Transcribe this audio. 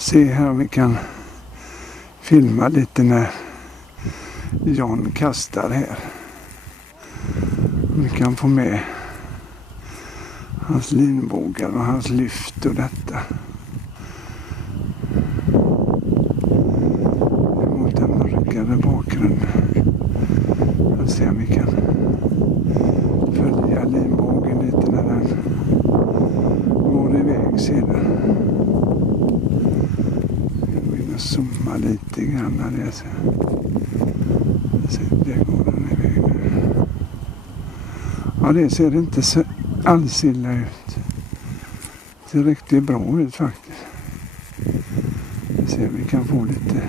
Se här om vi kan filma lite när John kastar här. Vi kan få med hans linbågar och hans lyft och detta. Mot den mörkare bakgrunden. Och se om vi kan följa linbågen lite när den går iväg sedan. Jag vill zooma lite grann när det ser. Där går den iväg nu. Ja, det ser inte så alls illa ut. Det ser riktigt bra ut faktiskt. Vi ser om vi kan få lite